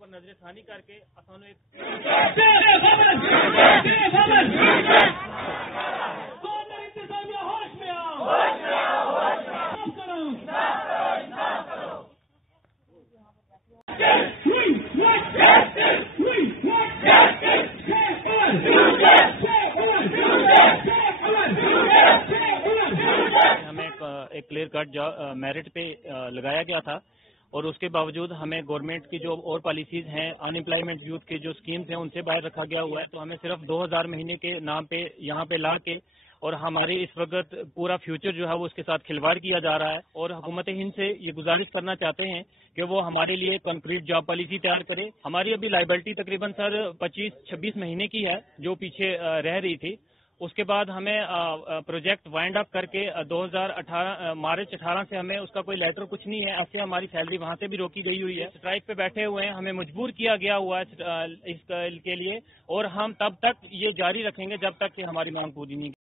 پر نظر ثانی کر کے اسانو ایک ہمیں ایک کلیئر کٹ میرٹ پہ لگایا گیا تھا، اور اس کے باوجود ہمیں گورنمنٹ کی جو اور پالیسیز ہیں، ان امپلائمنٹ یوتھ کے جو اسکیمز ہیں ان سے باہر رکھا گیا ہوا ہے. تو ہمیں صرف 2000 مہینے کے نام پہ یہاں پہ لا کے اور ہمارے اس وقت پورا فیوچر جو ہے وہ اس کے ساتھ کھلواڑ کیا جا رہا ہے. اور حکومت ہند سے یہ گزارش کرنا چاہتے ہیں کہ وہ ہمارے لیے کنکریٹ جاب پالیسی تیار کرے. ہماری ابھی لائبلٹی تقریباً سر 25-26 مہینے کی ہے جو پیچھے رہ رہی تھی. اس کے بعد ہمیں پروجیکٹ وائنڈ اپ کر کے 2018 مارچ 18 سے ہمیں اس کا کوئی لیٹر کچھ نہیں ہے، ایسے ہماری سیلری وہاں سے بھی روکی گئی ہوئی ہے. اسٹرائک پہ بیٹھے ہوئے ہیں، ہمیں مجبور کیا گیا ہوا ہے اس کے لیے، اور ہم تب تک یہ جاری رکھیں گے جب تک کہ ہماری مانگ پوری نہیں